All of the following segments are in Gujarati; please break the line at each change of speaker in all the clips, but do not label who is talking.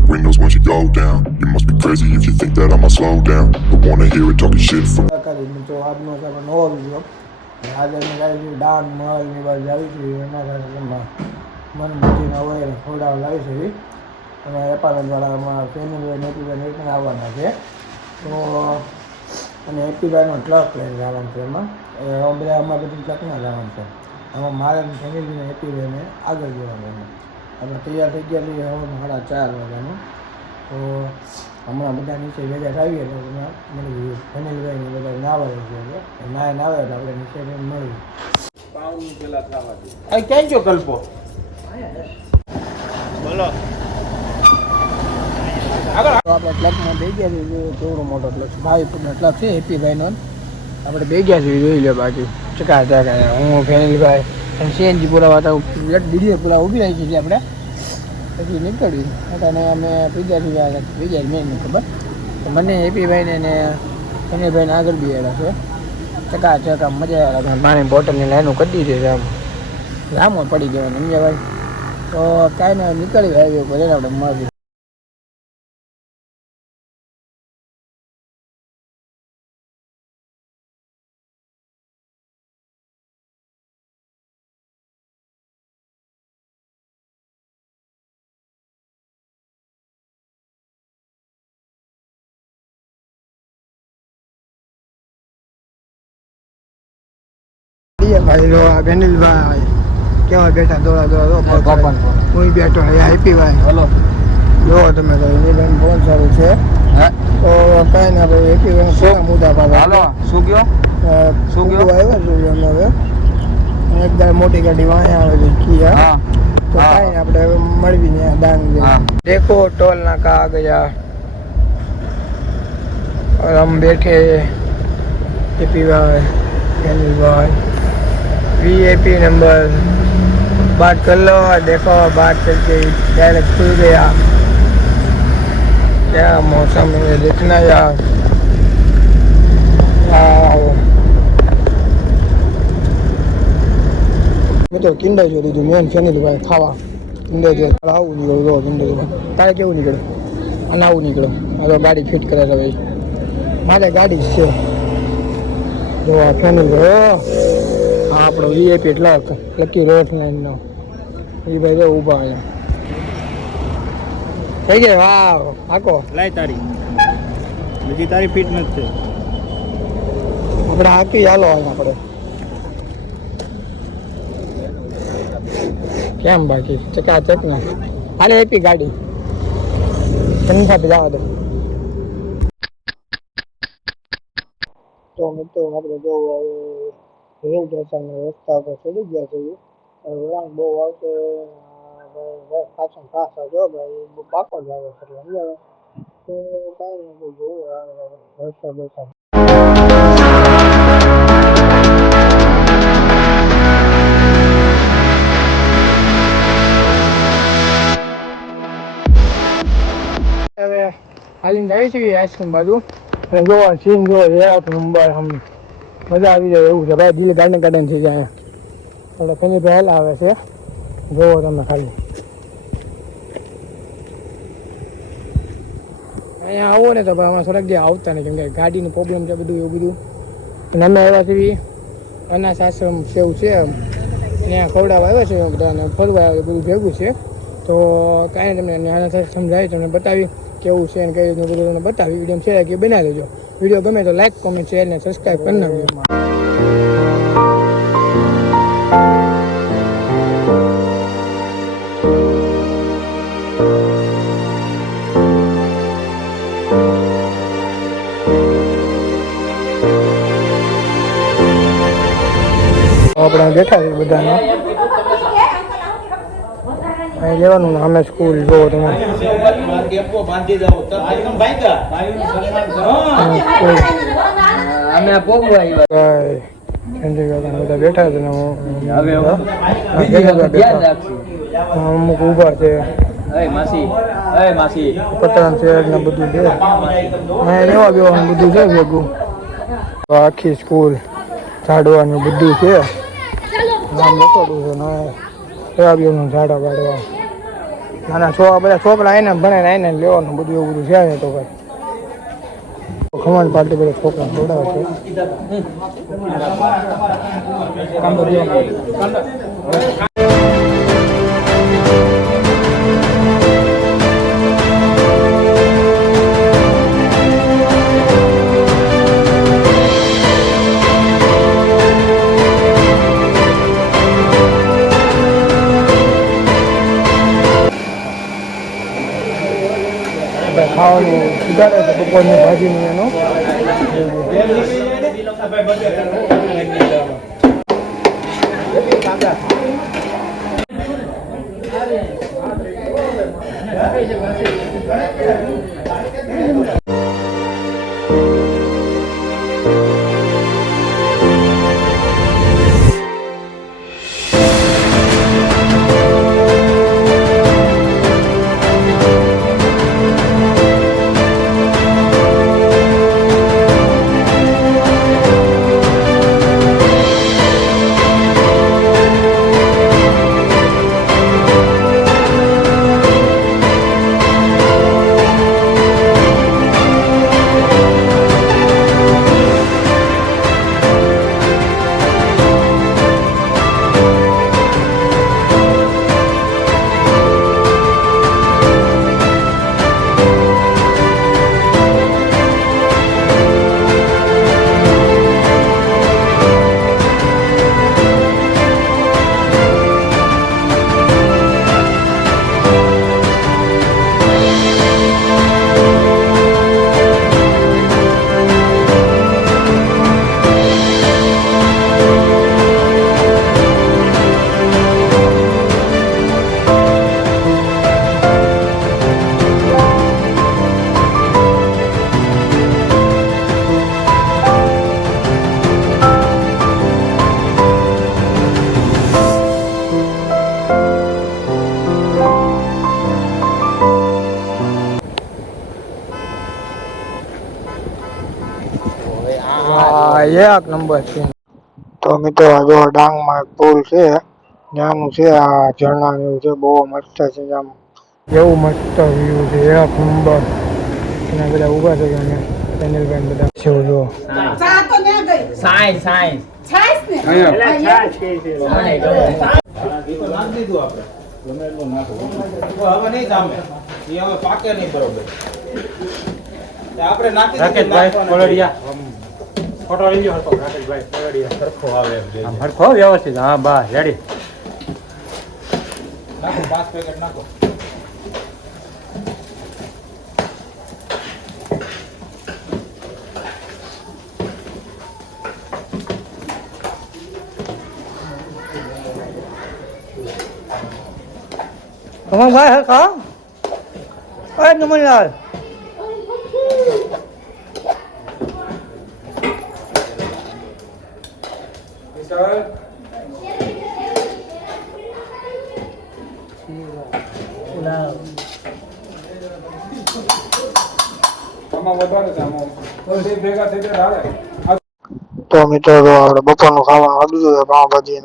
back windows, once you go down. You must be crazy if you think that I'ma slow down. I wanna hear it talking shit from
આજનો આપણો નવો વીડિયો આજે છે મહલની બાજુ આવી છે એના કારણે મન મૂકીને હોય ને ખવડાવવા લાવી છે અને અને એપાર્ટમેન્ટ વાળામાં ફેમિલી નેપીભાઈ રિટર્ન આવવાના છે તો અને એપીભાઈનો ટ્રક લઈને જવાનું છે એમાં એ બધા અમારે બધી ટ્રકમાં જવાનું છે આમાં મારે ફેમિલીને એપીભાઈને આગળ જવાનું આપણે તૈયાર થઈ ગયા છીએ હવે સાડા ચાર વાગ્યાનું. તો હમણાં બધા નીચે ભેગા આવીએ તો મળી મળી ફેમિલીભાઈને બધા નાવા છે. એટલે નાય નાવે તો આપણે નીચે મળીએ.
ક્યાં ગયો કલ્પો? બોલો.
આપણે ક્લબમાં બે ગયા છીએ કેવડો મોટો ક્લબ છે. ભાઈ ક્લબ છે હેપીભાઈનો. આપણે બે ગયા છીએ જોઈ લે બાકી. ચકા ચકા હું ફેનિલભાઈ સીએનજી પુરાવા હતા ડીડીઓ પુરા ઊભી રહી છે આપણે. પછી નીકળ્યું. અને અમે પીજા પીજા પીજા મેં ખબર. મને હેપીભાઈને ને ફેનિલભાઈને આગળ બી આવ્યા છે. ચકા ચકા મજા આવે. પાણી બોટલની લાઈનો કરી છે આમ. લાંબો પડી ગયો સમજ્યા ભાઈ તો કાંઈ ને નીકળી આવ્યો પર આપણે આપણે મળીએ ભાઈ લો આ બેનિલભાઈ કેવા બેઠા દોડા દોડા દો હું બેઠો હે હેપી ભાઈ
બોલો
જો તમે તો એની બહુ સારું છે તો કાંઈ ના ભાઈ હેપી ભાઈ શું મુદ્દા પાછા
હાલો શું ગયો શું
શું
કયો?
આવ્યો છું અમે હવે એકદમ મોટી ગાડી વાંહે આવે છે કિયા
હા
તો
હા.
કાંઈ નહીં આપણે હવે મળવી ને ડાંગ જઈએ.
હા.
देखो टोल नाका आ गया और हम बैठे एपी भाई अनिल भाई वीआईपी नंबर बात कर लो और देखो बात करके डायरेक्ट खुल गया क्या मौसम है देखना यार वाह મેં તો કિંડર જોઈ લીધું મેન ફેનિલ ભાઈ ખાવા કિંડર જો આવું નીકળ્યું જો કિંડર તારે કેવું નીકળ્યું અને આવું નીકળ્યું આ તો ગાડી ફિટ કરે છે ભાઈ મારે ગાડી જ છે જો આ આપણો વીઆઈપી ટ્રક લકી રોડ લાઈનનો એ ભાઈ તો ઊભા અહીંયા થઈ ગયા વાવ. આકો
લાય તારી. બીજી તારી ફિટ નથી
આપણે હાકી હાલો અહીંયા આપણે. કેમ બાકી? ચકાચક ને. હાલે એપી ગાડી. તમને સાથે જવા દે. તો મિત્રો આપણે જો રેલ સ્ટેશન રસ્તા પર ચડી ગયા છીએ વળાંક બહુ આવશે પાછળ પાછા જો ભાઈ પાકો જ આવે છે એટલે તો કાંઈ નહીં જોયું વરસાદ વરસાદ. હવે હાલીને જાય છીએ આઈસ્ક્રીમ બાજુ? અને જો સીન જો એ એક નંબર આમ મજા આવી જાય એવું છે. ભાઈ દિલ ગાર્ડન ગાર્ડન થઈ જાય. થોડા ફેની પહેલા આવે છે. જોવો તમે ખાલી. અહીંયા આવો ને તો ભાઈ અમારે થોડાક જે આવતા નહીં. કેમ કે ગાડીનું પ્રોબ્લેમ છે બધું, એવું બધું. અને અમે આવ્યા છીએ અનાથ આશ્રમ જેવું છે ત્યાં ખવડાવવા આવ્યા છે બધાને, ફરવા આવ્યા બધું ભેગું છે. તો કાંઈ તમને અનાથ આશ્રમ જાય, તમને બતાવી કેવું છે ને કઈ રીતનું બધું તમને બતાવી વીડિયો શેર કે બનાવી લેજો વીડિયો ગમે તો લાઈક કોમેન્ટ શેર ને સબસ્ક્રાઈબ કરી નાખજો. આપણે બેઠા છે બધાને. અહીં જવાનું અમે સ્કૂલ જોવો તમે.
બાંધી દઉં. તો એકદમ ભાગ્યા અમે પોગવા આવ્યા.
બધા બેઠા છે ને અમુક ઊભા છે. પતરાન શેર ને બધું છે. રહેવા બેવાનું બધું છે ભેગું. આખી સ્કૂલ ઝાડવાનું બધું છે. નામ લખેલું છે ને. રહેવા બેવાનું ઝાડા વાડવા. નાના છોકરા, બધા છોકરા આવીને ભણે આવીને લેવાનું બધું એવું બધું છે તો ભાઈ. ખમણ પાર્ટી બધા છોકરા ખવડાવે છે. ખાવાનું છે બપોરની ભાજીનું એનું. આ એક નંબર છે. તો મિત્રો જો ડાંગમાં એક પુલ છે ત્યાંનું છે આ ઝરણા એવું છે બહુ મસ્ત છે આમ. એવું મસ્ત વ્યૂ છે એક નંબર. એના બધા ઊભા છે અને પેનલબેન બધા છે જો
ચા તો ના ગઈ
સાયન્સ સાયન્સ
છાશ ને
હવે નહીં જામે એ હવે પાકે નહીં બરોબર તે આપણે નાખી
ફોટો લઈ લો કોલડિયા સરખો આવે આમ સરખો વ્યવસ્થિત. હા બા રેડી.
નાખો પાંચ પેકેટ નાખો.
તમારા ભાઈ હરખા? અરે નમનલાલ
આમાં વધારે આમાં. ભેગા
છે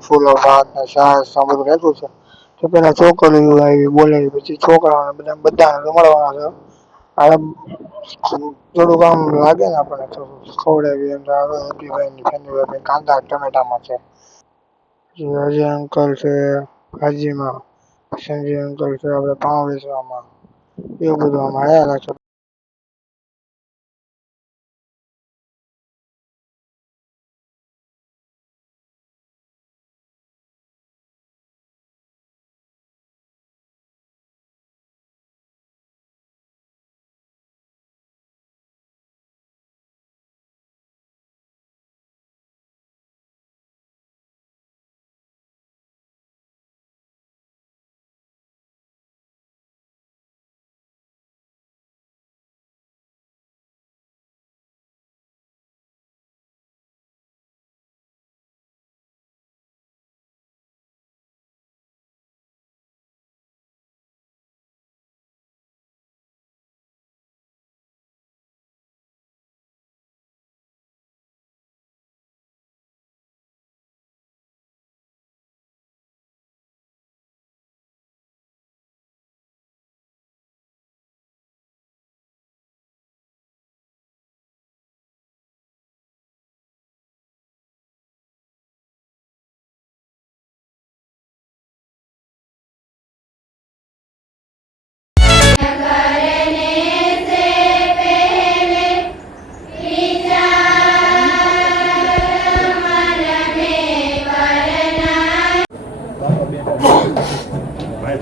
ફૂલો, ભાત રાખ્યું છે. થોડુંક આમ લાગે ને આપણને થોડું ખવડાવી એમ આવે હેપીભાઈ ફેમિલી કાંદા, ટમેટામાં છે. અજય અંકલ છે ભાજીમાં સંજય અંકલ છે, આપણે પાઉં વેચવામાં એવું બધું આમ આવ્યા છે.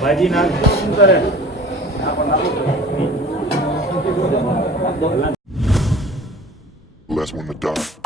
ભાજી નાખતો શું કરે
Last one to die.